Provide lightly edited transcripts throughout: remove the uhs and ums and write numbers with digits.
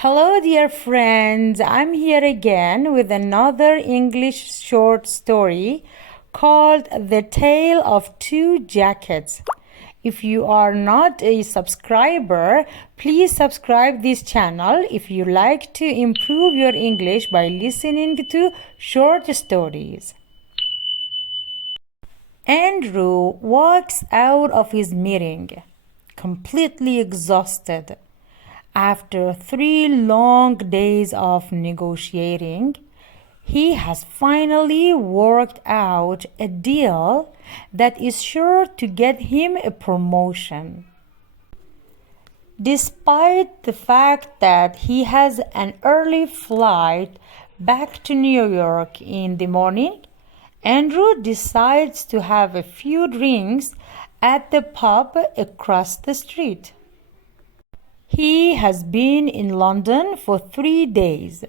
Hello, dear friends. I'm here again with another English short story called The Tale of Two Jackets. If you are not a subscriber, please subscribe this channel if you like to improve your English by listening to short stories. Andrew walks out of his meeting, completely exhausted. After 3 long days of negotiating, he has finally worked out a deal that is sure to get him a promotion. Despite the fact that he has an early flight back to New York in the morning, Andrew decides to have a few drinks at the pub across the street. He has been in London for 3 days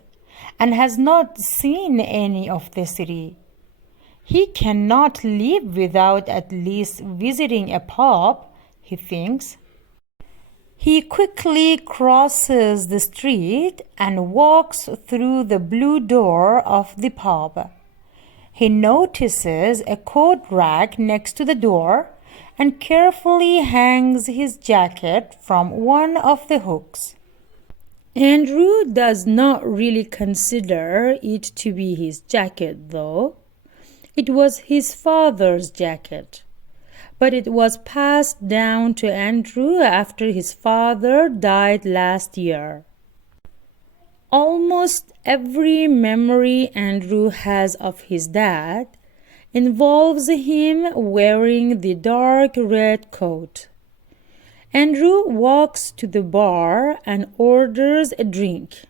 and has not seen any of the city. He cannot live without at least visiting a pub, he thinks. He quickly crosses the street and walks through the blue door of the pub. He notices a coat rack next to the door and carefully hangs his jacket from one of the hooks. Andrew does not really consider it to be his jacket, though. It was his father's jacket, but it was passed down to Andrew after his father died last year. Almost every memory Andrew has of his dad involves him wearing the dark red coat. Andrew walks to the bar and orders a drink.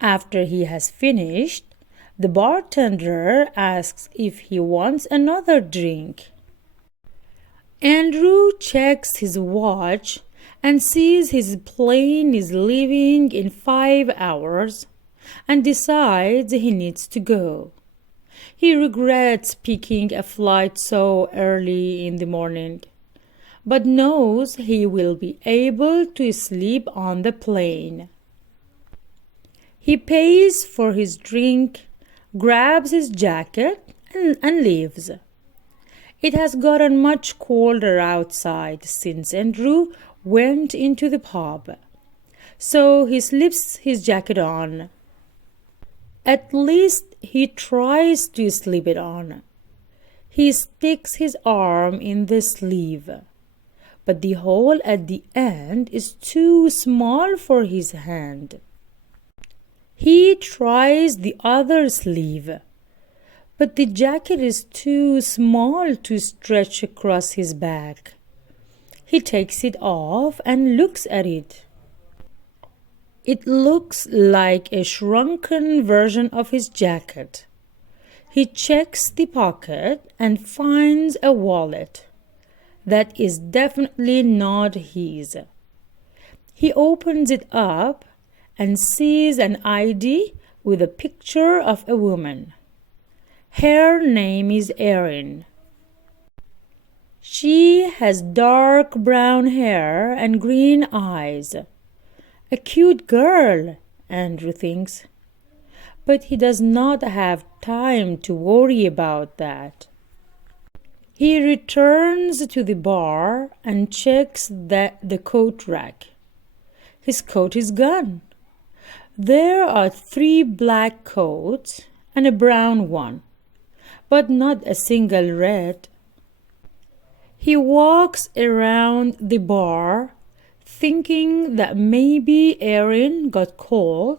After he has finished, the bartender asks if he wants another drink. Andrew checks his watch and sees his plane is leaving in 5 hours and decides he needs to go. He regrets picking a flight so early in the morning, but knows he will be able to sleep on the plane. He pays for his drink, grabs his jacket, and leaves. It has gotten much colder outside since Andrew went into the pub, so he slips his jacket on. At least he tries to slip it on. He sticks his arm in the sleeve, but the hole at the end is too small for his hand. He tries the other sleeve, but the jacket is too small to stretch across his back. He takes it off and looks at it. It looks like a shrunken version of his jacket. He checks the pocket and finds a wallet. That is definitely not his. He opens it up and sees an ID with a picture of a woman. Her name is Erin. She has dark brown hair and green eyes. A cute girl, Andrew thinks. But he does not have time to worry about that. He returns to the bar and checks the coat rack. His coat is gone. There are 3 black coats and a brown one, but not a single red. He walks around the bar, thinking that maybe Erin got cold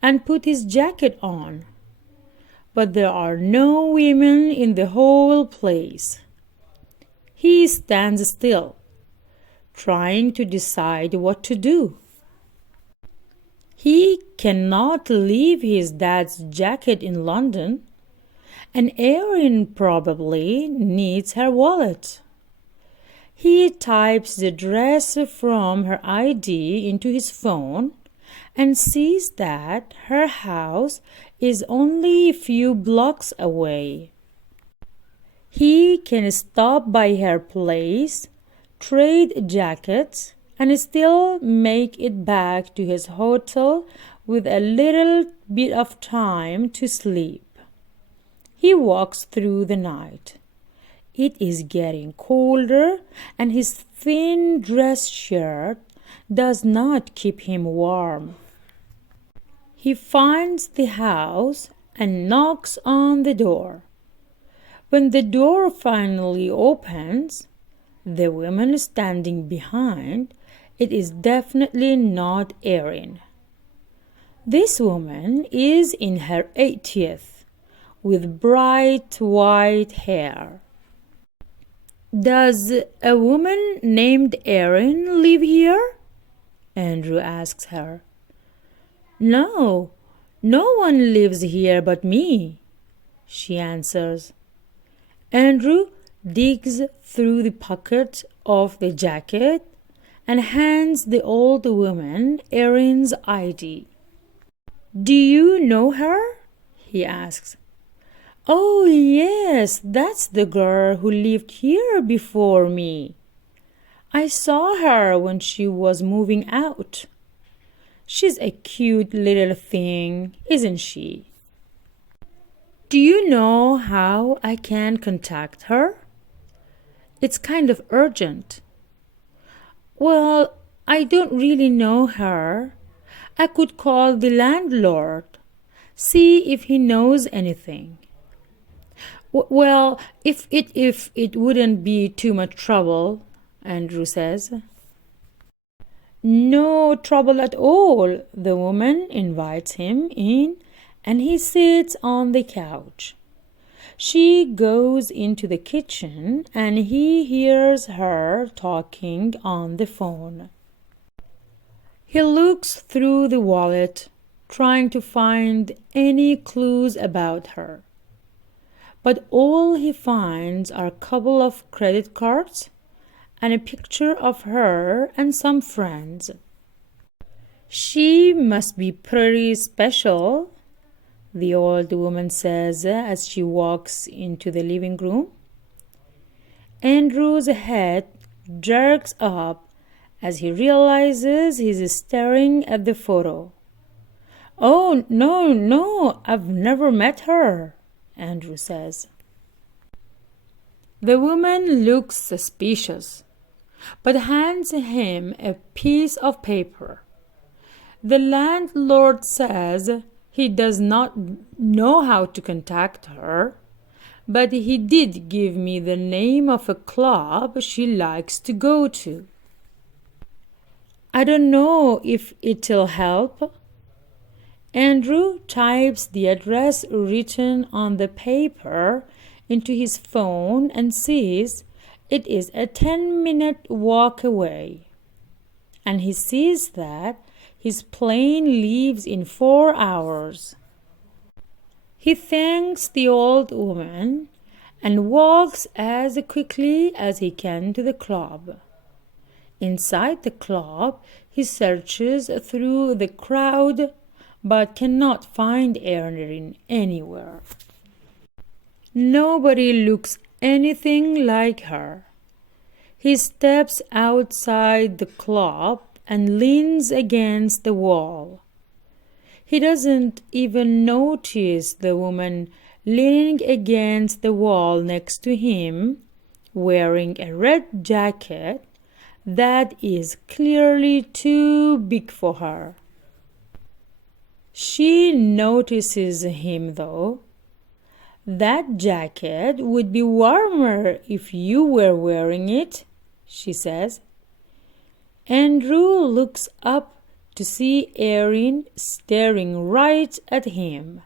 and put his jacket on. But there are no women in the whole place. He stands still, trying to decide what to do. He cannot leave his dad's jacket in London, and Erin probably needs her wallet. He types the address from her ID into his phone and sees that her house is only a few blocks away. He can stop by her place, trade jackets, and still make it back to his hotel with a little bit of time to sleep. He walks through the night. It is getting colder, and his thin dress shirt does not keep him warm. He finds the house and knocks on the door. When the door finally opens, the woman standing behind it is definitely not Erin. This woman is in her 80th, with bright white hair. Does a woman named Erin live here? Andrew asks her. No, no one lives here but me, she answers. Andrew digs through the pocket of the jacket and hands the old woman Erin's ID. Do you know her? He asks. Oh, yes, that's the girl who lived here before me. I saw her when she was moving out. She's a cute little thing, isn't she? Do you know how I can contact her? It's kind of urgent. Well, I don't really know her. I could call the landlord, see if he knows anything. Well, if it wouldn't be too much trouble, Andrew says. No trouble at all. The woman invites him in and he sits on the couch. She goes into the kitchen and he hears her talking on the phone. He looks through the wallet, trying to find any clues about her. But all he finds are a couple of credit cards and a picture of her and some friends. She must be pretty special, the old woman says as she walks into the living room. Andrew's head jerks up as he realizes he's staring at the photo. Oh, no, I've never met her, Andrew says. The woman looks suspicious, but hands him a piece of paper. The landlord says he does not know how to contact her, but he did give me the name of a club she likes to go to. I don't know if it'll help. Andrew types the address written on the paper into his phone and sees it is a 10-minute walk away. And he sees that his plane leaves in 4 hours. He thanks the old woman and walks as quickly as he can to the club. Inside the club, he searches through the crowd but cannot find Erin anywhere. Nobody looks anything like her. He steps outside the club and leans against the wall. He doesn't even notice the woman leaning against the wall next to him, wearing a red jacket that is clearly too big for her. She notices him though. That jacket would be warmer if you were wearing it, she says. Andrew looks up to see Erin staring right at him.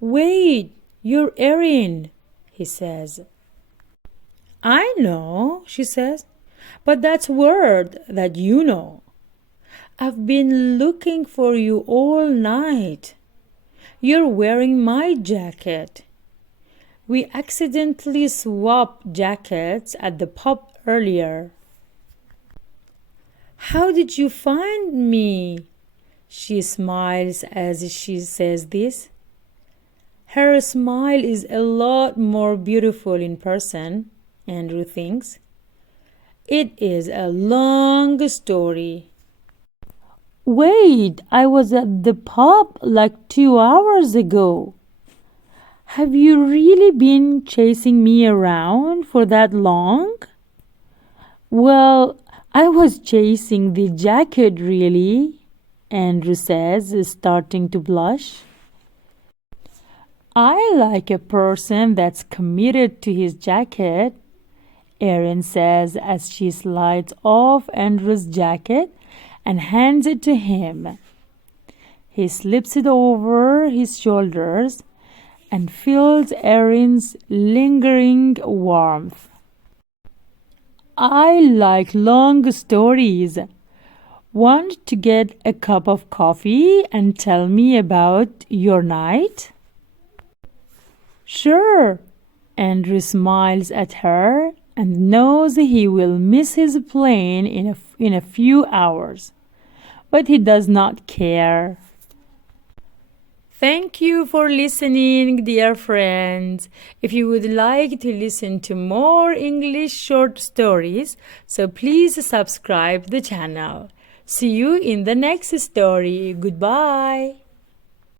Wait, you're Erin, he says. I know, she says, but that's word that you know. I've been looking for you all night. You're wearing my jacket. We accidentally swapped jackets at the pub earlier. How did you find me? She smiles as she says this. Her smile is a lot more beautiful in person, Andrew thinks. It is a long story. Wait, I was at the pub like 2 hours ago. Have you really been chasing me around for that long? Well, I was chasing the jacket, really, Andrew says, starting to blush. I like a person that's committed to his jacket, Erin says as she slides off Andrew's jacket and hands it to him. He slips it over his shoulders and feels Erin's lingering warmth. I like long stories. Want to get a cup of coffee and tell me about your night? Sure. Andrew smiles at her and knows he will miss his plane in a few hours. But he does not care. Thank you for listening, dear friends. If you would like to listen to more English short stories, so please subscribe the channel. See you in the next story. Goodbye.